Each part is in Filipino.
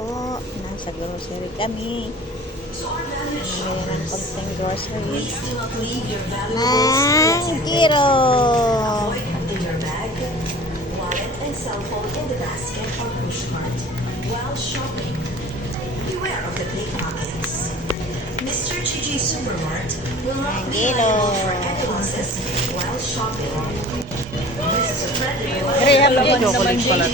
po. Nasa grocery kami. Bumili ng konting groceries. Ng Giro. In your bag, wallet, and cell phone in the basket or push cart while shopping. Beware of the pickpockets. Mr. Gigi Supermart will not be liable for any losses while shopping. This is a friendly Graham reminder. din. Chocolate pala.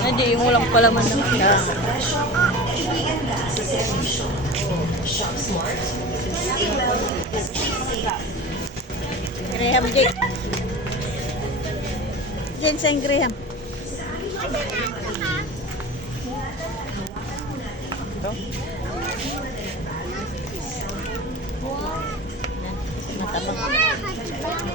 Hindi, yung walang palaman naman. Special kaibigan ka sa servisyo. Shop smart, stay well, stay safe. Graham din. Ginseng Graham. Ito? Matabang.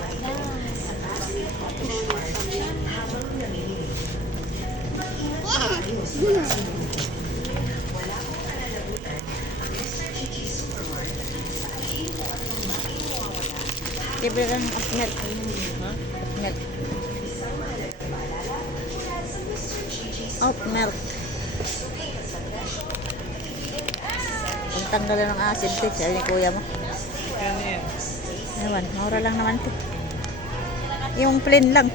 Libre lang of milk. Milk. Oat milk. Kung tanggalan ng acid, sabi ni kuya mo. Yan yan. Ewan, mura lang naman ito. Yung plain lang.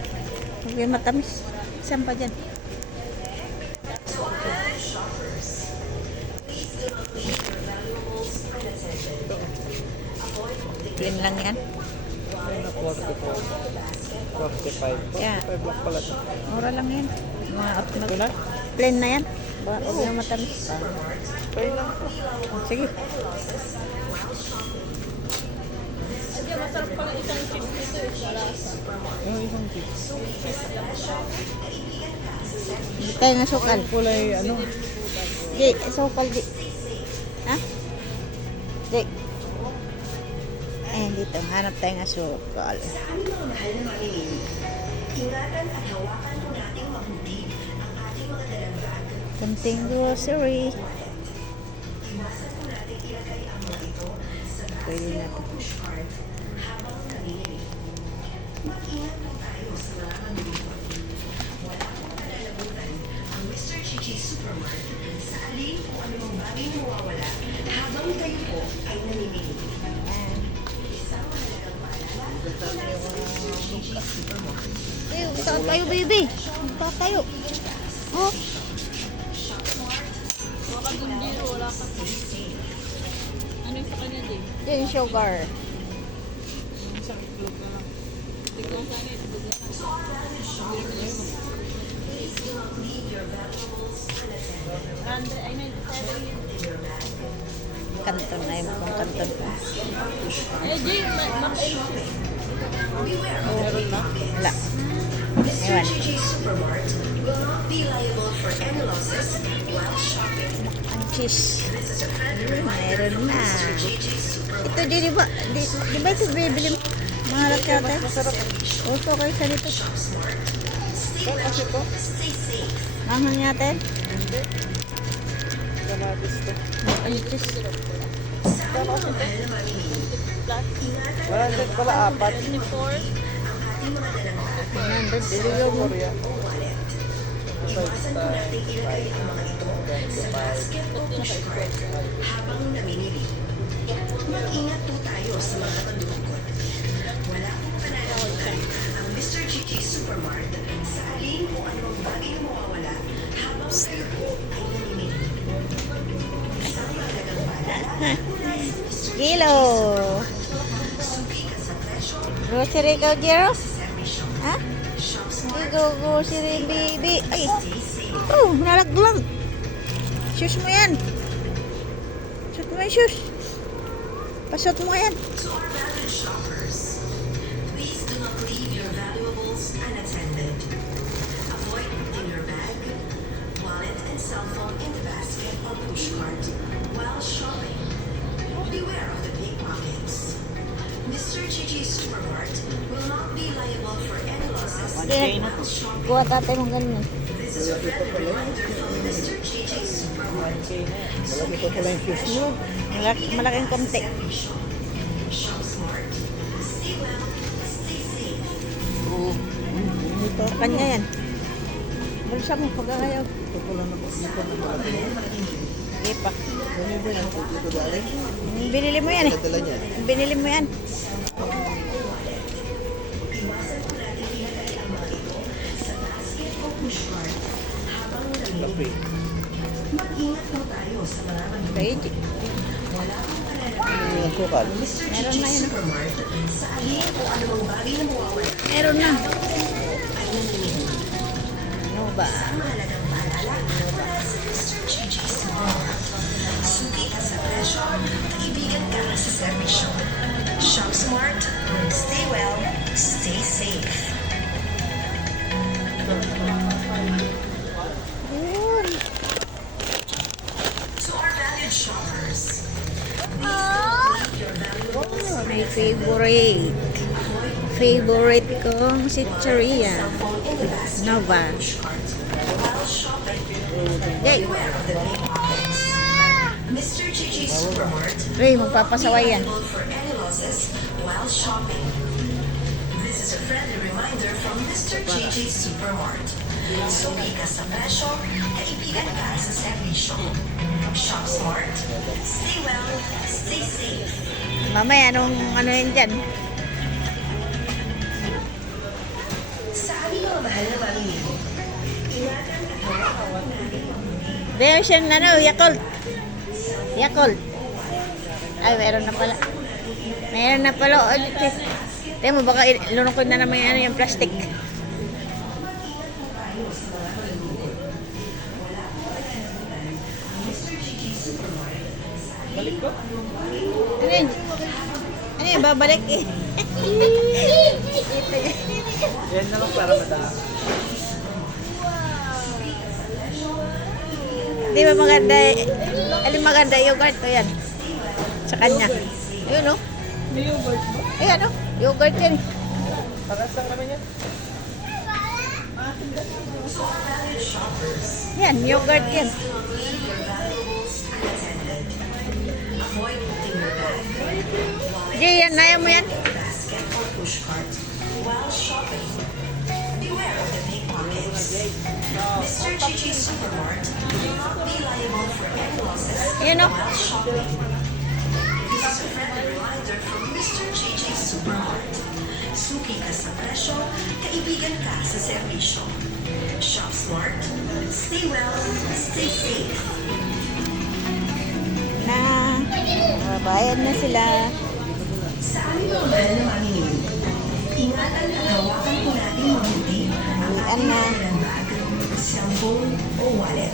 Huwag yung matamis. Saan pa dyan? Plain lang yan. Yan na 44. 45. Yeah. 45 lang pala ito. Mura lang yan. Mga oat milk. Ito na? Plain na yan. Huwag yung matamis. Pay lang po. Sige. Yung isang chips. Hindi tayo nga sukal. Kulay ano? Di, sukal di. Ha? Di. Eh, dito. Hanap tayo nga sukal. Sa aming mga mahal na mamimili, ingatan at hawakan po natin mabuti ang ating mga dalang bag. Kunting grocery. Iwasan po natin ilagay ang mga ito sa Pwede basket na o to. push cart habang namimili. Mag-ingat po tayo sa mga manlulukot. Wala pong pananagutan ang Mr. Chichi Supermart sa alin kung anumang bagay na mawawala habang kayo po ay namimili. Isang mahalagang paalala mula sa Mr. Chichi Supermart. Eh, saan tayo, baby? Saan tayo? Oh, Ano yung sa kanya din? yun sugar. Isang itlog na lang. Tignan sa kanya. Randa, ay 97 yun. Kanton na yung kung kanton. Eh, Jay, Meron na? Wala. Mr. Ewan. Gigi Supermart will not be liable for any losses while shopping. Ang cheese. This is a friendly reminder Meron from na. Mr. Gigi Supermart. Ito, di ba? Di ba ito bibili mo? Maharap yata. Oso kayo sa dito. Shop smart. Stay Saan kasi well. ito? Stay safe. Mahal yata. Hindi. Cannabis to. Ang cheese. Sa aming mga mahal na mamimili, ingatan Wala din pala apat. 24. ang ating mga dalang bag 100. Dili mo. Korea. o wallet. Iwasan po natin ilagay ang mga ito sa basket o push cart habang namimili. Mag-ingat po tayo sa mga mandurukot. Wala pong pananagutan ang Mr. Gigi Supermart sa alin kung anumang bagay na mawawala habang kayo po ay namimili. Isang mahalagang paalala mula sa Mr. Kilo. Suki ka sa presyo Grocery ka, Jero? sa servisyo. Ha? Shop Hindi smart. ko grocery, baby. Ay, Stay safe. oh, nalaglang. Shoes mo yan. Shoot mo yung shoes. Pasot mo yan. To our valued shoppers, please do not leave your valuables unattended. Avoid putting your bag, wallet, and cell phone in the basket or push cart while shopping. Beware of the pickpockets. Mr. Gigi Supermart will not be liable for any losses Okay. while shopping. Kuha tatay mong ganun. This is a friendly reminder from Mr. Gigi Supermart. Malaki pa pala yung shoes mo. Malaking konti. Servisyo. Shop smart. Stay well. Stay safe. Ito, kanya yan. Bulsa mo pag ayaw. Ito ko lang naman. Ito na malaki. Sige pa. Ano ba yan? Dito galing? Binili mo yan eh. Dadala niya. Binili mo yan. Kape. Mag-ingat po tayo sa mga Okay. Ano yung sukal? Meron na yun. Supermart sa alin o anumang bagay na mawawala. Meron na. Ano ba? Mahalagang paalala mula sa Mr. Gigi Supermart. Suki ka sa presyo, kaibigan ka sa serbisyo. Shop smart, stay well, stay safe. Yun. To our valued shoppers, My favorite. Favorite kong si Chiria. phone in the basket Nova. cart. While shopping, Yay! beware of the big pockets. Mr. Gigi Supermart, Uy, magpapasaway yan. liable for any losses while shopping. This is a friendly reminder from Mr. Gigi Supermart. Suki ka sa presyo, kaibigan ka sa serbisyo. Shop smart, stay well, stay safe. Mamaya, ano yun dyan? Sa aming mga mahal na mamimili, ingatan at hawakan natin Version Yakult. Yakult. Ay, meron na pala. Meron na pala. O, tingnan mo, baka lunokod na naman yung plastic. Ano yun? Ano yun? Babalik eh. Ito yun. Yan na lang para madami. Di ba maganda eh? Alin maganda yogurt to yan? Sa kanya. Ayun o. May yogurt mo? Ayan o. Yogurt yan. Pakas lang naman yan. Yan, yogurt yan. leave your valuables unattended. Avoid putting your bag, Jay, yan. Naya mo yan. basket or push cart while shopping. Beware of the pickpockets. Mr. Gigi Supermart will not be liable for any losses Ayan o. while shopping. This is a friendly reminder from Mr. Gigi Supermart. Suki ka sa presyo, kaibigan ka sa serbisyo. Shop smart, stay well, stay safe. Na. Bayad na sila. Sa aming mga mahal na mamimili, ingatan at hawakan po natin mabuti ang ating na. kanilang bag, cellphone o wallet.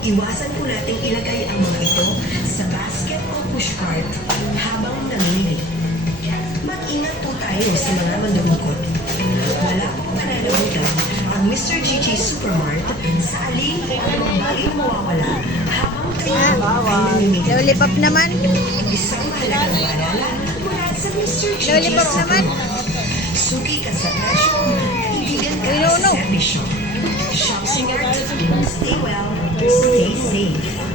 Iwasan po natin ilagay ang mga ito sa basket o push cart habang namimili. Mag-ingat po tayo sa mga mandumukot. Wala pong pananagutan ang Mr. Gigi Supermart sa alin o anong bagay na mawawala habang kayo ay namimili. Lollipop naman. Isang mahalagang paalala mula sa Mr. Gigi Lollipop naman. Supermart. Suki ka sa presyo, kaibigan ka Uy, no, sa no. serbisyo. Shop smart, stay well, stay safe.